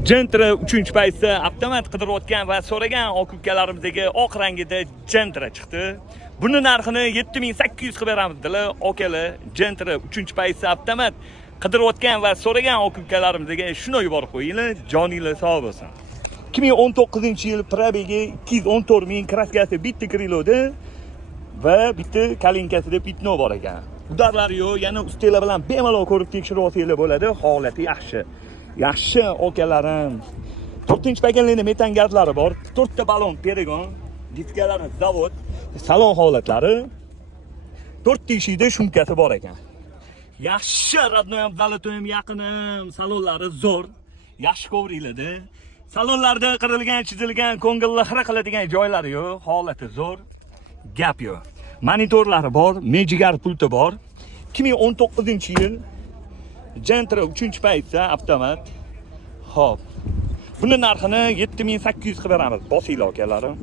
Gentra 3-paytda avtomat qidirayotgan va so'ragan aka-ukalarimizga oq rangida Gentra chiqdi. Buni narxini 7800 qilib beramiz dedilar. Okalar, Gentra 3-paytda avtomat qidirayotgan va so'ragan aka-ukalarimizga shuni yuborib qo'yinglar, joninglar sog' bo'lsin. 2019-yil probegi 214 ming, kraskasi bitta kriloda va bitta kalinkasida pitno bor ekan. Udarlari yo'q, yana ustalar bilan bemalol ko'rib tekshirib olsanglar bo'ladi, holati yaxshi. Yaxshi okalarim. 4-pakallikning metan gazlari bor, 4 ta balon Perigon, diskalari zavod, salon holatlari, 4 teshikda shumkasi bor ekan. Yaxshi radnoy Abdalato'yim yaqinim, salonlari zo'r, yaxshi kovriladi. Salonlarda qirilgan, chizilgan, ko'ngilni xira qiladigan joylari yo'q, holati zo'r. Gap yo'q. Monitorlari bor, mejigar pulti bor. 2019-yil Gentra 3-paytda avtomat. Xo'p. Buni narxini 7800 qilib beramiz. Bosinglar akalarim.